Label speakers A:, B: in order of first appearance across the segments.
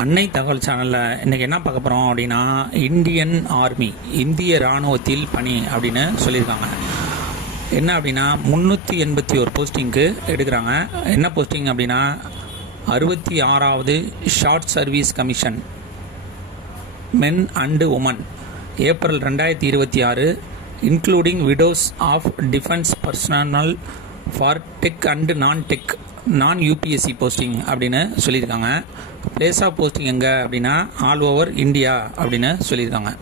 A: அன்னை தகவல் சேனலில் இன்றைக்கி என்ன பார்க்க போகிறோம் அப்படின்னா இந்தியன் ஆர்மி இந்திய இராணுவத்தில் பணி அப்படின்னு சொல்லியிருக்காங்க. என்ன அப்படின்னா முந்நூற்றி எண்பத்தி ஒரு போஸ்டிங்க்கு எடுக்கிறாங்க. என்ன போஸ்டிங் அப்படின்னா அறுபத்தி ஆறாவது short service commission men and women April ரெண்டாயிரத்தி இருபத்தி ஆறு including widows of defence personnel for tech and non tech non UPSC posting அப்படின்னு சொல்லியிருக்காங்க. பிளேஸ் ஆஃப் போஸ்டிங் எங்கே அப்படின்னா ஆல் ஓவர் இந்தியா அப்படின்னு சொல்லியிருக்காங்க.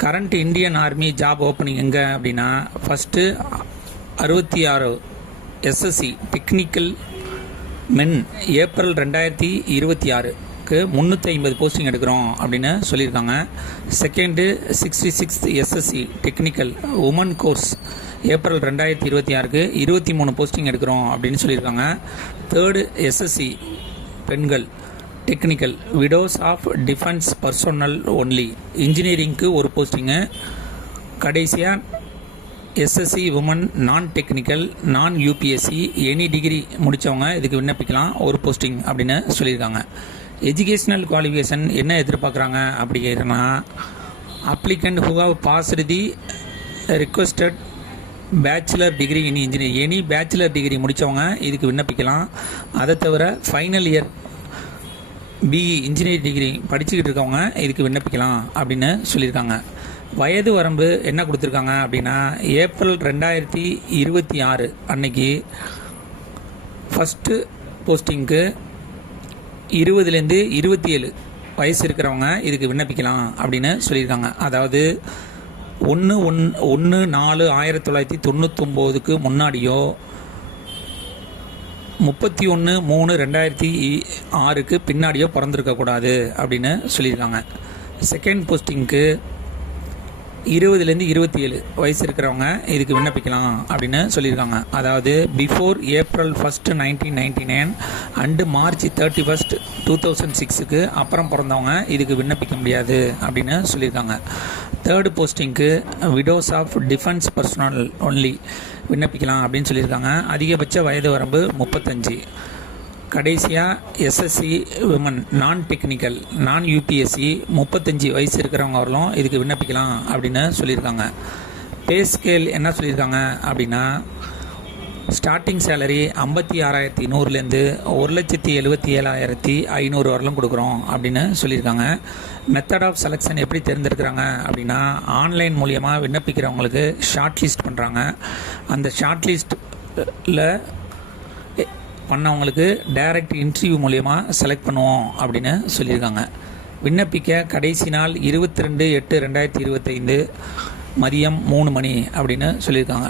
A: Current Indian army job opening எங்கே அப்படின்னா ஃபஸ்ட்டு அறுபத்தி ஆறு எஸ்எஸ்சி டெக்னிக்கல் மென் ஏப்ரல் ரெண்டாயிரத்தி இருபத்தி ஆறு ஆறுக்கு முந்நூற்றி ஐம்பது போஸ்டிங் எடுக்கிறோம் அப்படின்னு சொல்லியிருக்காங்க. Second sixty six SSC technical women course April ரெண்டாயிரத்தி இருபத்தி ஆறுக்கு இருபத்தி மூணு போஸ்டிங் எடுக்கிறோம் அப்படின்னு சொல்லியிருக்காங்க. தேர்டு எஸ்எஸ்சி பெண்கள் technical widows of defence personnel only இன்ஜினியரிங்க்கு ஒரு போஸ்டிங்கு கடைசியாக SSC women non technical non UPSC any degree முடித்தவங்க இதுக்கு விண்ணப்பிக்கலாம். ஒரு போஸ்டிங் அப்படின்னு சொல்லியிருக்காங்க. எஜுகேஷ்னல் குவாலிஃபிகேஷன் என்ன எதிர்பார்க்குறாங்க அப்படின்னா applicant who have passed the requested bachelor degree in engineer any bachelor degree முடித்தவங்க இதுக்கு விண்ணப்பிக்கலாம். அதை தவிர final year BE engineering degree படிச்சுக்கிட்டு இருக்கவங்க இதுக்கு விண்ணப்பிக்கலாம் அப்படின்னு சொல்லியிருக்காங்க. வயது வரம்பு என்ன கொடுத்துருக்காங்க அப்படின்னா ஏப்ரல் ரெண்டாயிரத்தி இருபத்தி ஆறு அன்னைக்கு ஃபஸ்ட்டு போஸ்டிங்க்கு இருபதுலேருந்து இருபத்தி ஏழு வயசு இருக்கிறவங்க இதுக்கு விண்ணப்பிக்கலாம் அப்படின்னு சொல்லியிருக்காங்க. அதாவது ஒன்று ஒன் ஒன்று நாலு ஆயிரத்தி தொள்ளாயிரத்தி தொண்ணூத்தொம்போதுக்கு முன்னாடியோ முப்பத்தி ஒன்று மூணு ரெண்டாயிரத்தி ஆறுக்கு பின்னாடியோ பிறந்திருக்கக்கூடாது அப்படின்னு சொல்லியிருக்காங்க. செகண்ட் போஸ்டிங்க்கு இருபதுலேருந்து இருபத்தி ஏழு வயசு இருக்கிறவங்க இதுக்கு விண்ணப்பிக்கலாம் அப்படின்னு சொல்லியிருக்காங்க. அதாவது before April first nineteen ninety nine and March thirty first two thousand சிக்ஸுக்கு அப்புறம் பிறந்தவங்க இதுக்கு விண்ணப்பிக்க முடியாது அப்படின்னு சொல்லியிருக்காங்க. Third போஸ்டிங்க்கு widows of defence personnel only விண்ணப்பிக்கலாம் அப்படின்னு சொல்லியிருக்காங்க. அதிகபட்ச வயது வரம்பு முப்பத்தஞ்சு. கடைசியாக SSC women non technical non UPSC முப்பத்தஞ்சு வயசு இருக்கிறவங்க வரலும் இதுக்கு விண்ணப்பிக்கலாம் அப்படின்னு சொல்லியிருக்காங்க. பே ஸ்கேல் என்ன சொல்லியிருக்காங்க அப்படின்னா ஸ்டார்டிங் சேலரி ஐம்பத்தி ஆறாயிரத்தி நூறுலேருந்து ஒரு லட்சத்தி எழுபத்தி ஏழாயிரத்தி ஐநூறு வரலும் கொடுக்குறோம் அப்படின்னு சொல்லியிருக்காங்க. மெத்தட் ஆஃப் செலெக்ஷன் எப்படி தேர்ந்தெடுக்கிறாங்க அப்படின்னா ஆன்லைன் மூலியமாக விண்ணப்பிக்கிறவங்களுக்கு ஷார்ட் லிஸ்ட் பண்ணுறாங்க அந்த ஷார்ட் லிஸ்ட்டில் பண்ணவங்களுக்கு டைரக்ட் இன்டர்வியூ மூலயமா செலக்ட் பண்ணுவோம் அப்படின்னு சொல்லியிருக்காங்க. விண்ணப்பிக்க கடைசி நாள் இருபத்தி ரெண்டு எட்டு ரெண்டாயிரத்தி இருபத்தைந்து மதியம் மூணு மணி அப்படின்னு சொல்லியிருக்காங்க.